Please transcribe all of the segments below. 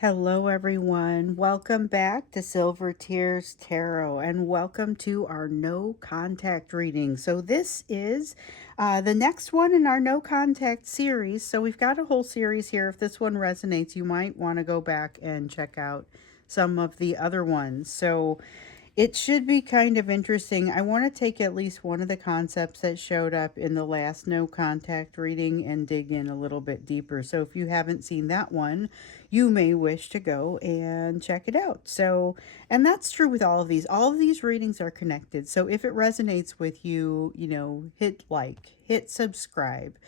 Hello, everyone. Welcome back to Silver Tears Tarot, and welcome to our no contact reading. So, this is the next one in our no contact series. So, we've got a whole series here. If this one resonates, you might want to go back and check out some of the other ones. So, it should be kind of interesting. I want to take at least one of the concepts that showed up in the last no contact reading and dig in a little bit deeper. So if you haven't seen that one, you may wish to go and check it out. So, and that's true with all of these. All of these readings are connected. So if it resonates with you, hit like, hit subscribe.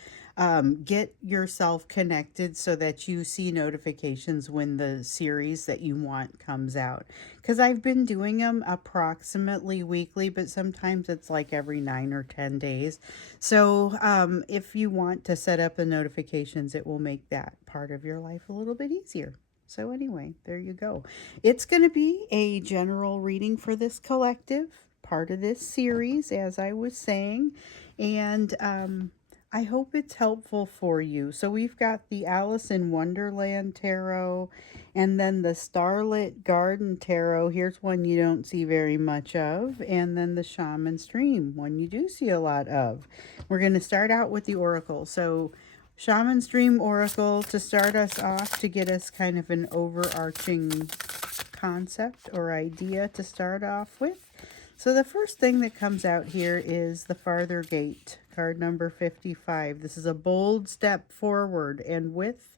Get yourself connected so that you see notifications when the series that you want comes out. Because I've been doing them approximately weekly, but sometimes it's like every 9 or 10 days. So if you want to set up the notifications, it will make that part of your life a little bit easier. So anyway, there you go. It's going to be a general reading for this collective, part of this series, as I was saying. And I hope it's helpful for you. So we've got the Alice in Wonderland Tarot and then the Starlit Garden Tarot. Here's one you don't see very much of. And then the Shaman's Dream, one you do see a lot of. We're going to start out with the Oracle. So Shaman's Dream Oracle to start us off, to get us kind of an overarching concept or idea to start off with. So the first thing that comes out here is the Farther Gate, card number 55. This is a bold step forward, and with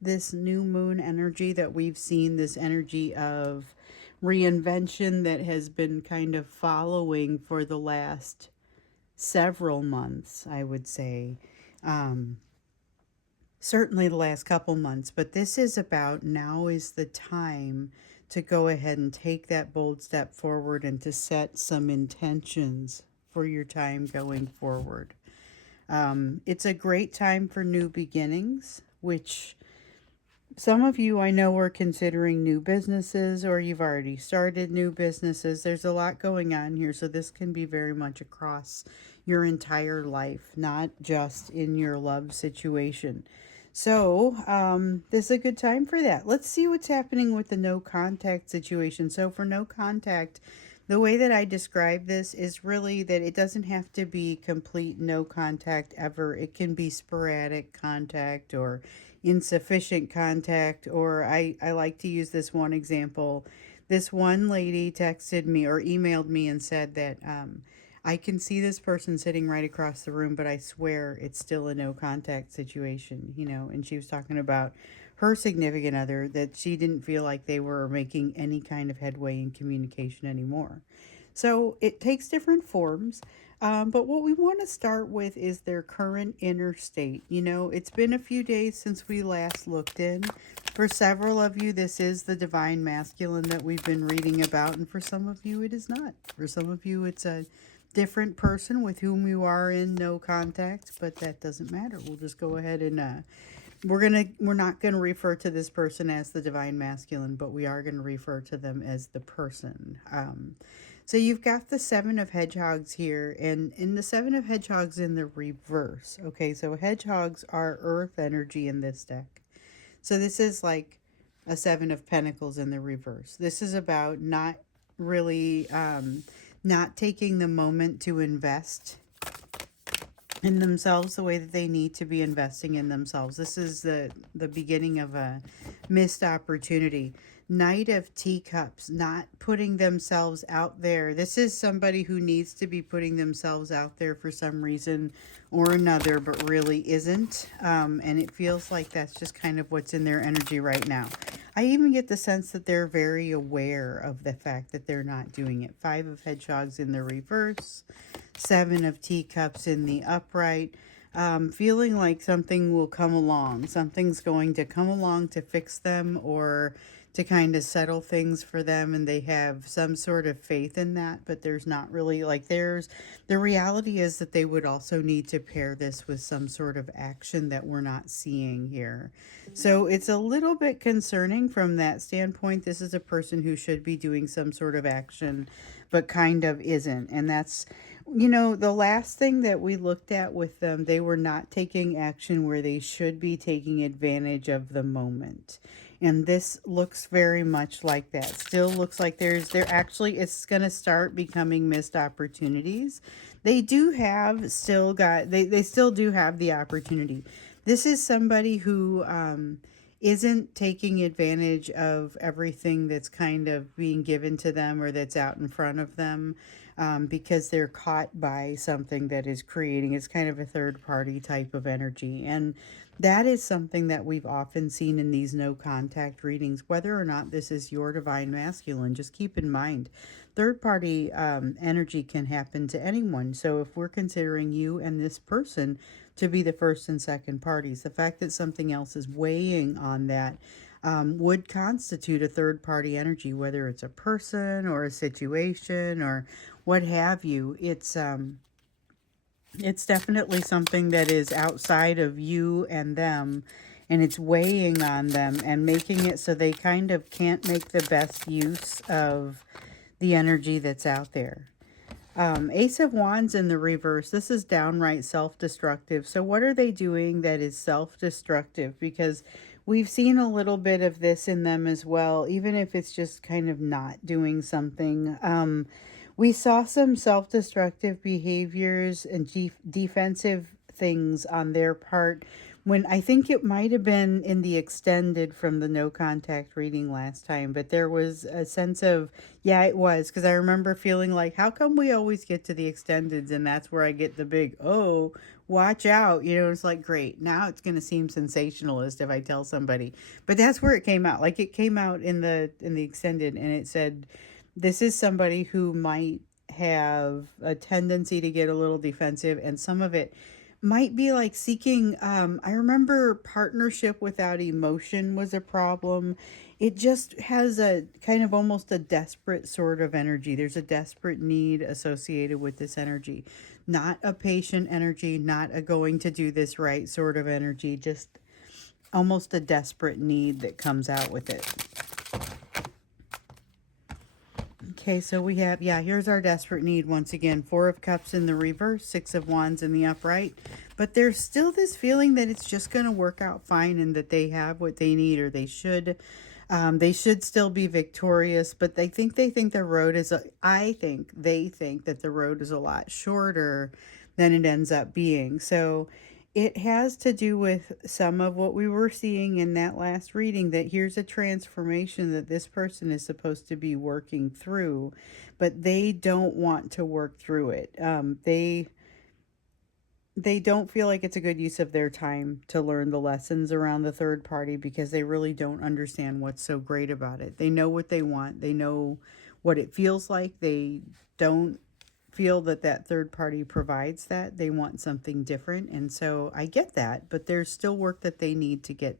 this new moon energy that we've seen, this energy of reinvention that has been kind of following for the last several months, I would say. Certainly the last couple months, but this is about now is the time to go ahead and take that bold step forward and to set some intentions for your time going forward. It's a great time for new beginnings, which some of you I know are considering new businesses, or you've already started new businesses. There's a lot going on here, so this can be very much across your entire life, not just in your love situation. So, this is a good time for that. Let's see what's happening with the no contact situation. So, for no contact, the way that I describe this is really that it doesn't have to be complete no contact ever. It can be sporadic contact or insufficient contact, or I like to use this one example. This one lady texted me or emailed me and said that I can see this person sitting right across the room, but I swear it's still a no contact situation, and she was talking about her significant other, that she didn't feel like they were making any kind of headway in communication anymore. So it takes different forms. But what we want to start with is their current inner state. It's been a few days since we last looked in. For several of you, this is the divine masculine that we've been reading about, and for some of you, it is not. For some of you, it's a different person with whom you are in no contact, but that doesn't matter. We'll just go ahead and we're not gonna refer to this person as the divine masculine, but we are gonna refer to them as the person. So you've got the Seven of Hedgehogs here, and in the Seven of Hedgehogs in the reverse. Okay, so hedgehogs are earth energy in this deck. So this is like a Seven of Pentacles in the reverse. This is about not really not taking the moment to invest in themselves the way that they need to be investing in themselves. This is the beginning of a missed opportunity. Knight of Teacups, not putting themselves out there. This is somebody who needs to be putting themselves out there for some reason or another, but really isn't. And it feels like that's just kind of what's in their energy right now. I even get the sense that they're very aware of the fact that they're not doing it. Five of Hedgehogs in the reverse. Seven of Teacups in the upright. Feeling like something will come along. Something's going to come along to fix them or to kind of settle things for them, and they have some sort of faith in that, but there's not really, like, the reality is that they would also need to pair this with some sort of action that we're not seeing here. So it's a little bit concerning from that standpoint. This is a person who should be doing some sort of action, but kind of isn't, and that's, the last thing that we looked at with them, they were not taking action where they should be taking advantage of the moment. And this looks very much like that. Still looks like there actually, it's going to start becoming missed opportunities. They do have still got, they still do have the opportunity. This is somebody who isn't taking advantage of everything that's kind of being given to them or that's out in front of them, because they're caught by something that is creating. It's kind of a third party type of energy. And that is something that we've often seen in these no contact readings, whether or not this is your divine masculine. Just keep in mind, third party energy can happen to anyone. So if we're considering you and this person to be the first and second parties, the fact that something else is weighing on that would constitute a third party energy, whether it's a person or a situation or what have you. It's definitely something that is outside of you and them, and it's weighing on them and making it so they kind of can't make the best use of the energy that's out there. Ace of Wands in the reverse. This is downright self-destructive. So what are they doing that is self-destructive? Because we've seen a little bit of this in them as well, even if it's just kind of not doing something. We saw some self-destructive behaviors and defensive things on their part when I think it might have been in the extended from the no contact reading last time, but there was a sense of, yeah, it was, because I remember feeling like, how come we always get to the extendeds and that's where I get the big, oh, watch out. It's like, great. Now it's going to seem sensationalist if I tell somebody, but that's where it came out. Like it came out in the extended and it said, this is somebody who might have a tendency to get a little defensive, and some of it might be like seeking, I remember partnership without emotion was a problem. It just has a kind of almost a desperate sort of energy. There's a desperate need associated with this energy, not a patient energy, not a going to do this right sort of energy, just almost a desperate need that comes out with it. Okay, so we have, yeah, here's our desperate need once again. Four of Cups in the reverse, Six of Wands in the upright. But there's still this feeling that it's just going to work out fine and that they have what they need, or they should. They should still be victorious, but they think the road is, I think they think that the road is a lot shorter than it ends up being. So it has to do with some of what we were seeing in that last reading, that here's a transformation that this person is supposed to be working through, but they don't want to work through it. They don't feel like it's a good use of their time to learn the lessons around the third party because they really don't understand what's so great about it. They know what they want. They know what it feels like. They don't feel that that third party provides that. They want something different. And so I get that, but there's still work that they need to get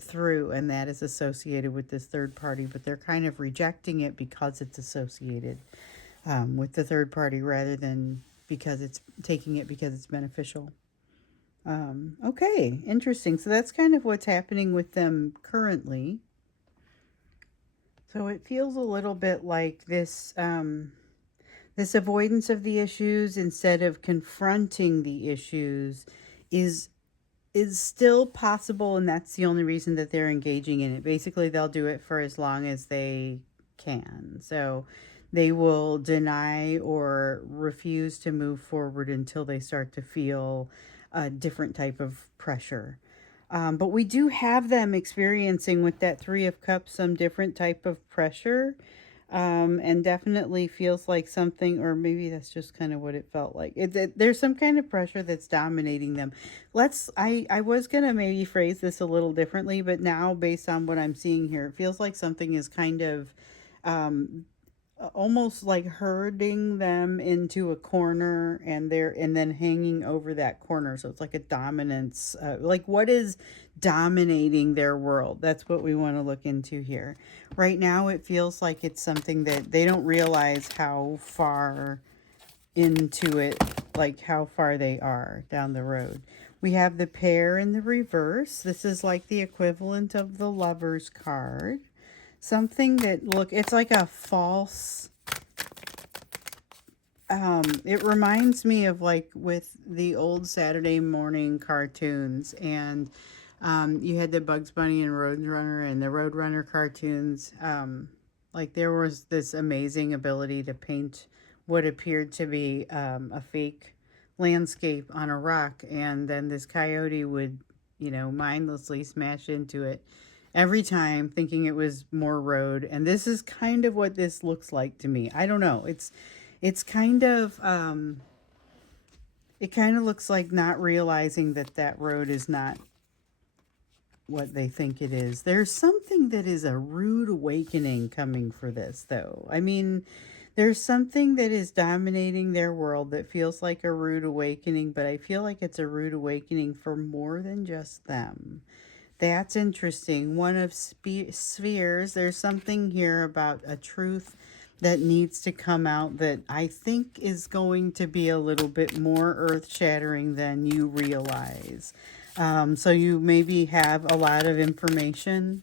through, and that is associated with this third party, but they're kind of rejecting it because it's associated with the third party rather than because it's taking it because it's beneficial. Okay, interesting. So that's kind of what's happening with them currently. So it feels a little bit like this, this avoidance of the issues instead of confronting the issues is still possible, and that's the only reason that they're engaging in it. Basically, they'll do it for as long as they can. So they will deny or refuse to move forward until they start to feel a different type of pressure. But we do have them experiencing with that Three of Cups some different type of pressure, and definitely feels like something, or maybe that's just kind of what it felt like. There's some kind of pressure that's dominating them. I was going to maybe phrase this a little differently, but now based on what I'm seeing here, it feels like something is kind of almost like herding them into a corner, and then hanging over that corner. So it's like a dominance, like what is dominating their world? That's what we want to look into here. Right now it feels like it's something that they don't realize how far into it, like how far they are down the road. We have the Pair in the reverse. This is like the equivalent of the Lover's card. Something that it's like a false, it reminds me of like with the old Saturday morning cartoons, and You had the Bugs Bunny and Roadrunner and the Roadrunner cartoons. Like there was this amazing ability to paint what appeared to be a fake landscape on a rock, and then this coyote would, mindlessly smash into it every time, thinking it was more road. And this is kind of what this looks like to me. I don't know. It's kind of it kind of looks like not realizing that that road is not what they think it is. There's something that is a rude awakening coming for this, though. I mean, there's something that is dominating their world that feels like a rude awakening, but I feel like it's a rude awakening for more than just them. That's interesting. One of spheres, there's something here about a truth that needs to come out that I think is going to be a little bit more earth shattering than you realize. So you maybe have a lot of information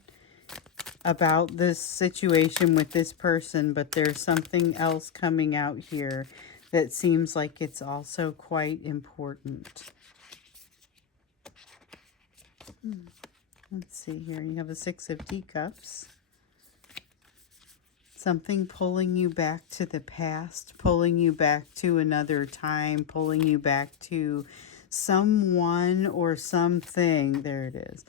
about this situation with this person, but there's something else coming out here that seems like it's also quite important. Let's see here. You have a Six of Teacups. Something pulling you back to the past, pulling you back to another time, pulling you back to someone or something. There it is.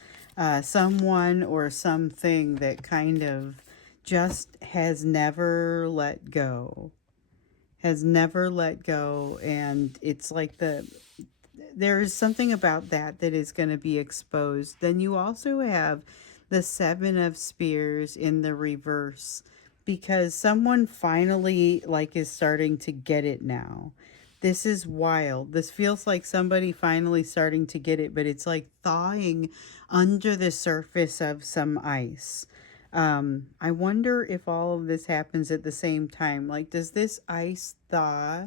Someone or something that kind of just has never let go. Has never let go. And it's like there is something about that that is going to be exposed. Then you also have the Seven of Spears in the reverse, because someone finally is starting to get it now. This is wild. This feels like somebody finally starting to get it, but it's like thawing under the surface of some ice. I wonder if all of this happens at the same time. Like, does this ice thaw,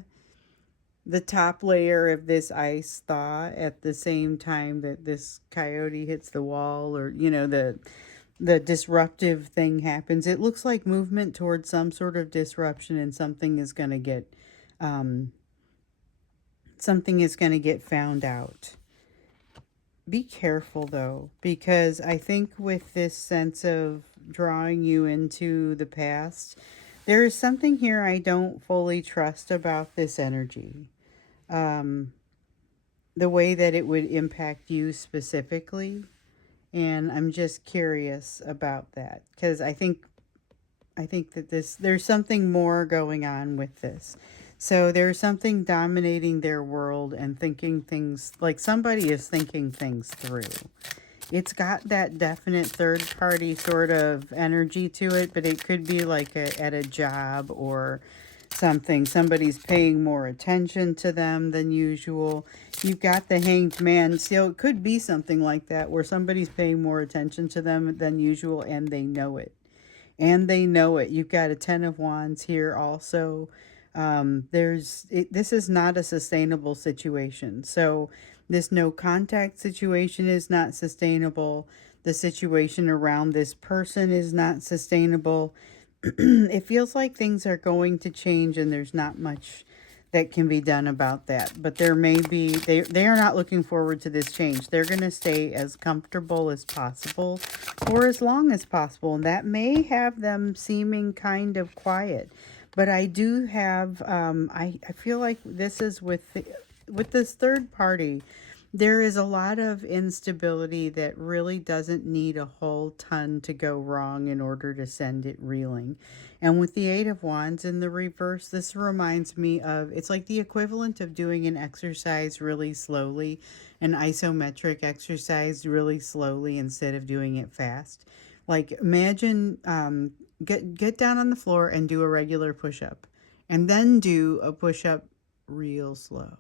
the top layer of this ice thaw at the same time that this coyote hits the wall, or, the disruptive thing happens? It looks like movement towards some sort of disruption, and something is going to get found out. Be careful though, because I think with this sense of drawing you into the past, there is something here I don't fully trust about this energy. The way that it would impact you specifically. And I'm just curious about that, because I think that there's something more going on with this. So there's something dominating their world and thinking things, like somebody is thinking things through. It's got that definite third party sort of energy to it, but it could be like at a job or something. Somebody's paying more attention to them than usual. You've got the Hanged Man. So it could be something like that, where somebody's paying more attention to them than usual, and they know it. You've got a Ten of Wands here also. This is not a sustainable situation. So this no contact situation is not sustainable. The situation around this person is not sustainable. It feels like things are going to change, and there's not much that can be done about that. But there may be, they are not looking forward to this change. They're going to stay as comfortable as possible for as long as possible. And that may have them seeming kind of quiet. But I do have, I feel like this is with this third party, there is a lot of instability that really doesn't need a whole ton to go wrong in order to send it reeling. And with the Eight of Wands in the reverse, this reminds me of, it's like the equivalent of doing an exercise really slowly, an isometric exercise really slowly instead of doing it fast. Like, imagine, get down on the floor and do a regular push-up, and then do a push-up real slow.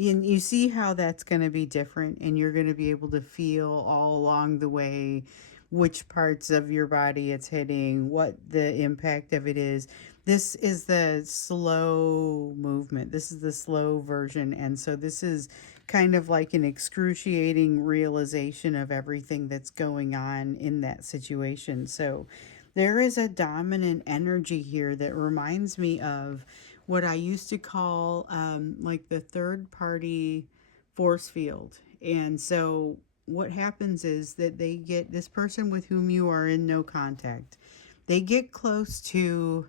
You see how that's going to be different, and you're going to be able to feel all along the way which parts of your body it's hitting, what the impact of it is. This is the slow movement. This is the slow version. And so this is kind of like an excruciating realization of everything that's going on in that situation. So there is a dominant energy here that reminds me of what I used to call like the third party force field. And so what happens is that they get this person with whom you are in no contact. They get close to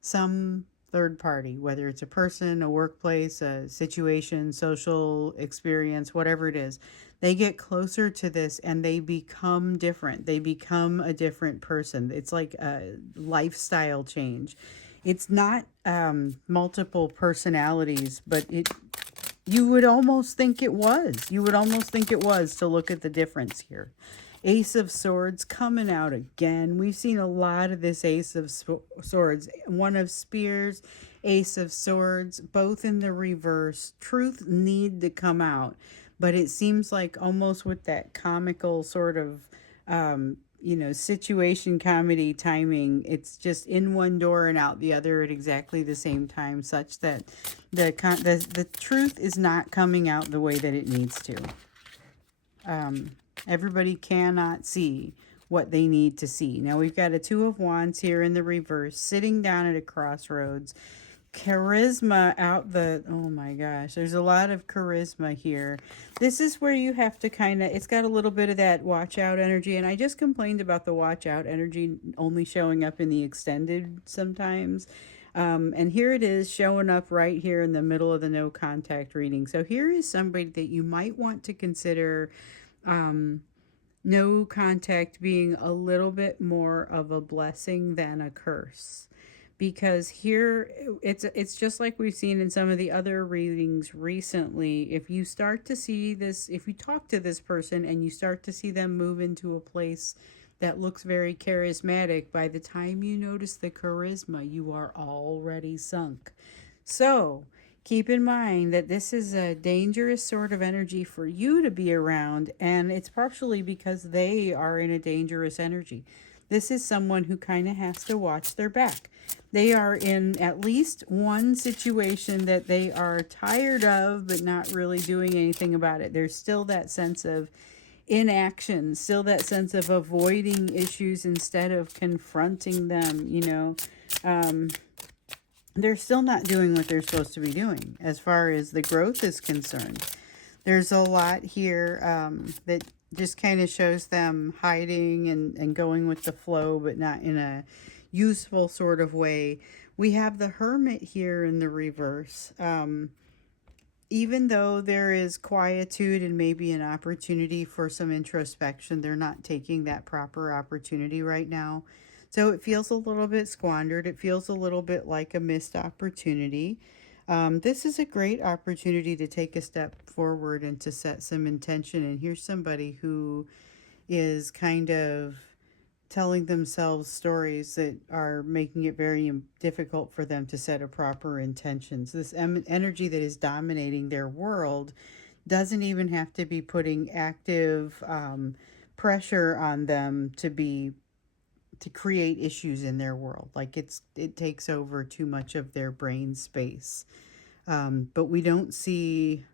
some third party, whether it's a person, a workplace, a situation, social experience, whatever it is. They get closer to this and they become different. They become a different person. It's like a lifestyle change. It's not multiple personalities, but you would almost think it was. You would almost think it was to look at the difference here. Ace of Swords coming out again. We've seen a lot of this Ace of Swords. One of Spears, Ace of Swords, both in the reverse. Truth need to come out, but it seems like almost with that comical sort of, situation comedy timing, it's just in one door and out the other at exactly the same time, such that the truth is not coming out the way that it needs to. Everybody cannot see what they need to see. Now we've got a Two of Wands here in the reverse, sitting down at a crossroads. Charisma out the, oh my gosh, there's a lot of charisma here. This is where you have to kind of, it's got a little bit of that watch out energy. And I just complained about the watch out energy only showing up in the extended sometimes. And here it is showing up right here in the middle of the no contact reading. So here is somebody that you might want to consider no contact being a little bit more of a blessing than a curse, because here it's just like we've seen in some of the other readings recently. If you start to see this, if you talk to this person and you start to see them move into a place that looks very charismatic, by the time you notice the charisma, you are already sunk. So keep in mind that this is a dangerous sort of energy for you to be around, and it's partially because they are in a dangerous energy. This is someone who kind of has to watch their back. They are in at least one situation that they are tired of, but not really doing anything about it. There's still that sense of inaction, still that sense of avoiding issues instead of confronting them, they're still not doing what they're supposed to be doing as far as the growth is concerned. There's a lot here that just kind of shows them hiding and going with the flow, but not in a useful sort of way. We have the Hermit here in the reverse. Even though there is quietude and maybe an opportunity for some introspection, they're not taking that proper opportunity right now. So it feels a little bit squandered. It feels a little bit like a missed opportunity. This is a great opportunity to take a step forward and to set some intention. And here's somebody who is kind of telling themselves stories that are making it very difficult for them to set a proper intentions. This energy that is dominating their world doesn't even have to be putting active pressure on them to create issues in their world. Like it takes over too much of their brain space. But we don't see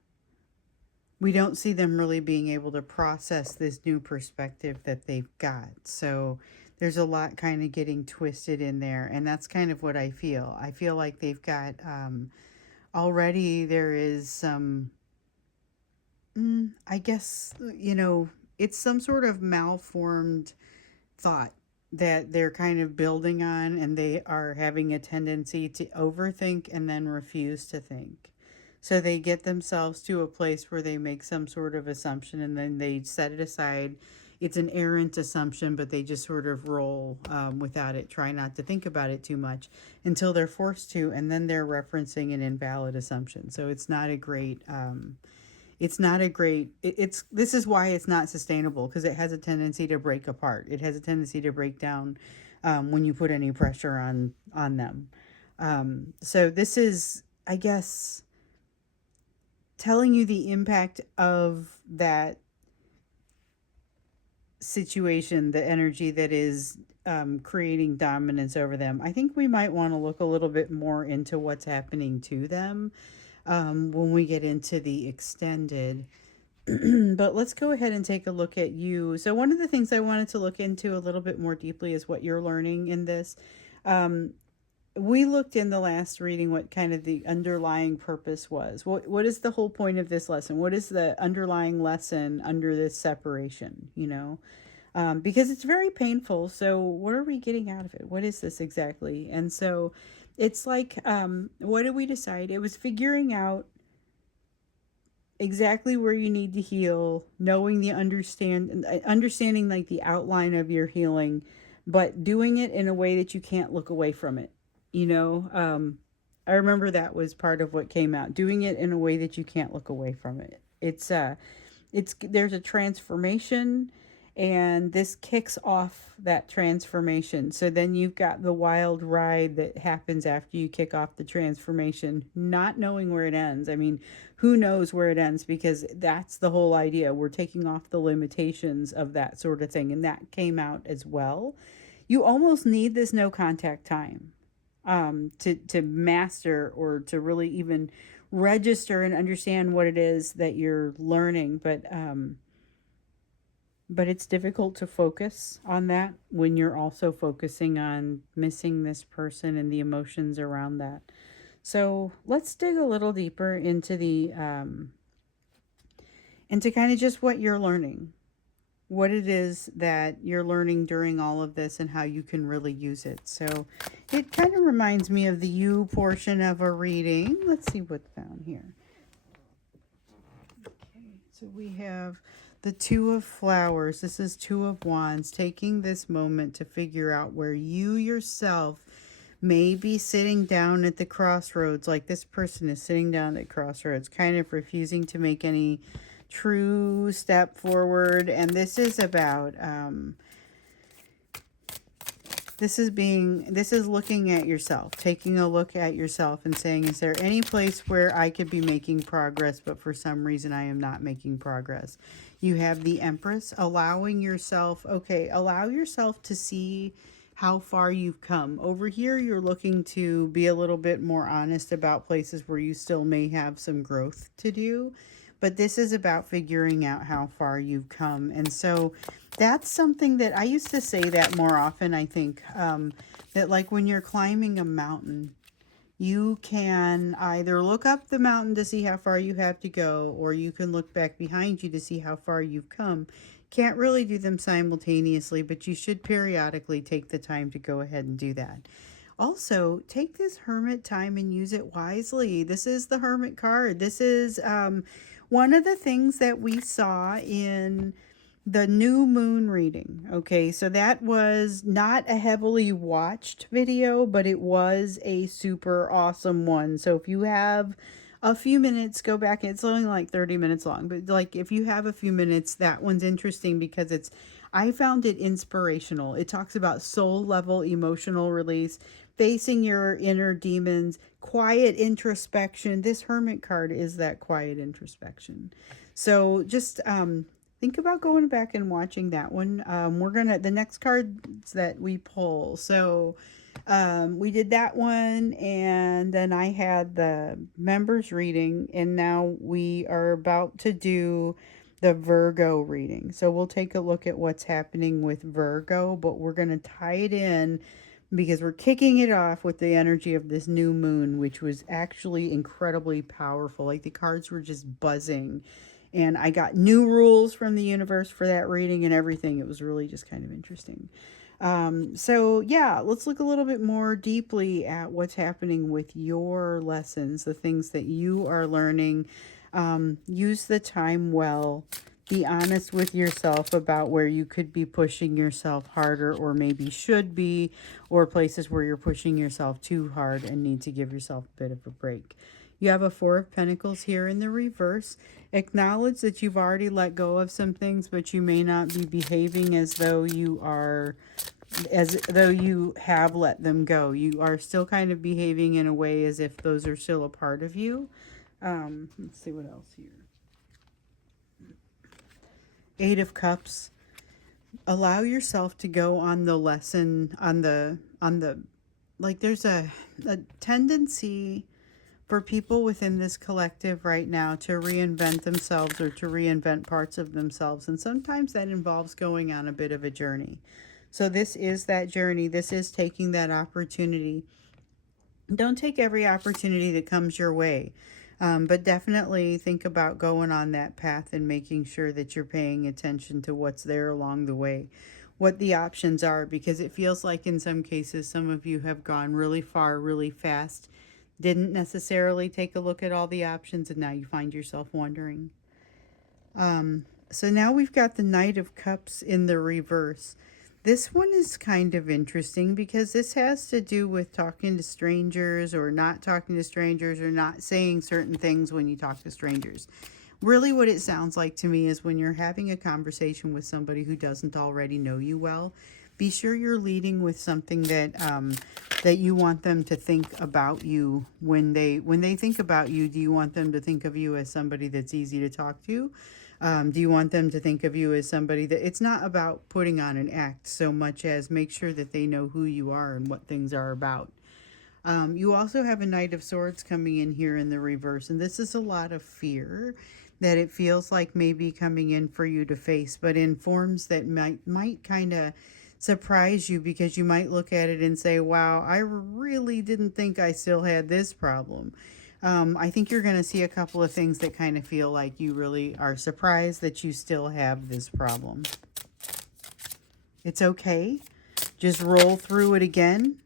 them really being able to process this new perspective that they've got. So there's a lot kind of getting twisted in there, and that's kind of what I feel. I feel like they've got already there is some I guess, it's some sort of malformed thought that they're kind of building on, and they are having a tendency to overthink and then refuse to think. So they get themselves to a place where they make some sort of assumption and then they set it aside. It's an errant assumption, but they just sort of roll without it, try not to think about it too much until they're forced to, and then they're referencing an invalid assumption. So it's not a great this is why it's not sustainable, because it has a tendency to break apart. It has a tendency to break down when you put any pressure on them. So this is, I guess, telling you the impact of that situation, the energy that is creating dominance over them. I think we might want to look a little bit more into what's happening to them when we get into the extended. But let's go ahead and take a look at you. So one of the things I wanted to look into a little bit more deeply is what you're learning in this. we looked in the last reading what kind of the underlying purpose was. What is the whole point of this lesson? What is the underlying lesson under this separation, you know? Because it's very painful. So what are we getting out of it? What is this exactly? And so it's like, what did we decide? It was figuring out exactly where you need to heal, knowing the understanding like the outline of your healing, but doing it in a way that you can't look away from it. You know, I remember that was part of what came out. Doing it in a way that you can't look away from it. It's there's a transformation, and this kicks off that transformation. So then you've got the wild ride that happens after you kick off the transformation, not knowing where it ends. I mean, who knows where it ends, because that's the whole idea. We're taking off the limitations of that sort of thing, and that came out as well. You almost need this no contact time to master, or to really even register and understand what it is that you're learning. But it's difficult to focus on that when you're also focusing on missing this person and the emotions around that. So let's dig a little deeper into the into kind of just what you're learning, what it is that you're learning during all of this, and how you can really use it. So it kind of reminds me of the you portion of a reading. Let's see what's found here. Okay, so we have the Two of Flowers. This is Two of Wands, taking this moment to figure out where you yourself may be sitting down at the crossroads, like this person is sitting down at crossroads, kind of refusing to make any true step forward. And this is about this is looking at yourself, taking a look at yourself and saying, is there any place where I could be making progress, but for some reason I am not making progress? You have the Empress, allowing yourself, okay, allow yourself to see how far you've come. Over here, you're looking to be a little bit more honest about places where you still may have some growth to do. But this is about figuring out how far you've come. And so that's something that I used to say that more often, I think, that like when you're climbing a mountain, you can either look up the mountain to see how far you have to go, or you can look back behind you to see how far you've come. Can't really do them simultaneously, but you should periodically take the time to go ahead and do that. Also, take this Hermit time and use it wisely. This is the Hermit card. This is one of the things that we saw in the new moon reading. Okay, so that was not a heavily watched video, but it was a super awesome one. So if you have a few minutes, go back. It's only like 30 minutes long, but like if you have a few minutes, that one's interesting because I found it inspirational. It talks about soul level emotional release, facing your inner demons, quiet introspection. This Hermit card is that quiet introspection. So just think about going back and watching that one. The next cards that we pull. So we did that one, and then I had the members reading, and now we are about to do the Virgo reading. So we'll take a look at what's happening with Virgo, but we're going to tie it in because we're kicking it off with the energy of this new moon, which was actually incredibly powerful. Like the cards were just buzzing, and I got new rules from the universe for that reading and everything. It was really just kind of interesting. So yeah, let's look a little bit more deeply at what's happening with your lessons, the things that you are learning. Use the time well. Be honest with yourself about where you could be pushing yourself harder, or maybe should be, or places where you're pushing yourself too hard and need to give yourself a bit of a break. You have a Four of Pentacles here in the reverse. Acknowledge that you've already let go of some things, but you may not be behaving as though you have let them go. You are still kind of behaving in a way as if those are still a part of you. Let's see what else here. Eight of Cups. Allow yourself to go on the lesson, like there's a tendency for people within this collective right now to reinvent themselves, or to reinvent parts of themselves. And sometimes that involves going on a bit of a journey. So this is that journey. This is taking that opportunity Don't take every opportunity that comes your way. But definitely think about going on that path and making sure that you're paying attention to what's there along the way, what the options are, because it feels like in some cases some of you have gone really far really fast, didn't necessarily take a look at all the options, and now you find yourself wondering. So now we've got the Knight of Cups in the reverse. This one is kind of interesting because this has to do with talking to strangers or not talking to strangers or not saying certain things when you talk to strangers. Really, what it sounds like to me is when you're having a conversation with somebody who doesn't already know you well, be sure you're leading with something that you want them to think about you when they think about you. Do you want them to think of you as somebody that's easy to talk to? Do you want them to think of you as somebody that it's not about putting on an act so much as make sure that they know who you are and what things are about? You also have a Knight of Swords coming in here in the reverse, and this is a lot of fear that it feels like maybe coming in for you to face, but in forms that might kind of surprise you because you might look at it and say, wow, I really didn't think I still had this problem. I think you're going to see a couple of things that kind of feel like you really are surprised that you still have this problem. It's okay. Just roll through it again.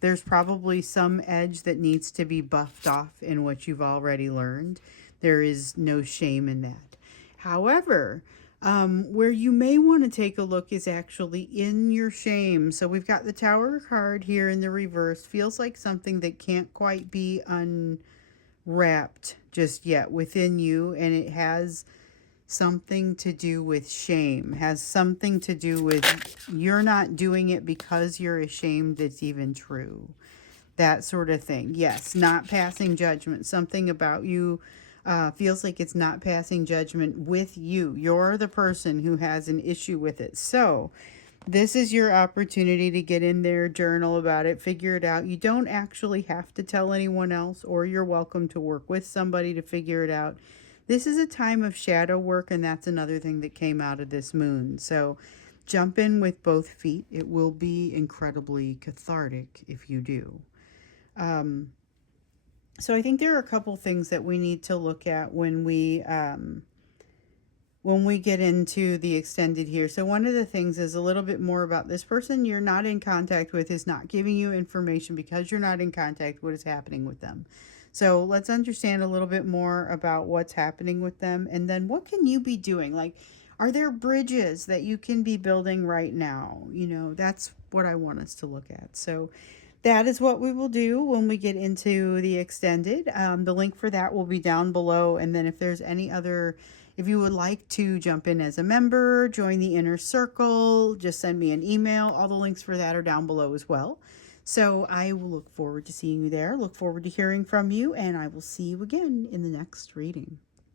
There's probably some edge that needs to be buffed off in what you've already learned. There is no shame in that. However, where you may want to take a look is actually in your shame. So we've got the Tower card here in the reverse. Feels like something that can't quite be unwrapped just yet within you, and it has something to do with shame, has something to do with you're not doing it because you're ashamed it's even true, that sort of thing. Yes, not passing judgment. Something about you feels like it's not passing judgment with you. You're the person who has an issue with it. So this is your opportunity to get in there, journal about it, figure it out. You don't actually have to tell anyone else, or you're welcome to work with somebody to figure it out. This is a time of shadow work, and that's another thing that came out of this moon. So jump in with both feet. It will be incredibly cathartic if you do. So I think there are a couple things that we need to look at when we get into the extended here. So one of the things is a little bit more about this person you're not in contact with is not giving you information because you're not in contact with what is happening with them. So let's understand a little bit more about what's happening with them, and then what can you be doing? Like, are there bridges that you can be building right now? You know, that's what I want us to look at. So that is what we will do when we get into the extended. The link for that will be down below. And then if there's any other, if you would like to jump in as a member, join the inner circle, just send me an email. All the links for that are down below as well. So I will look forward to seeing you there, look forward to hearing from you, and I will see you again in the next reading.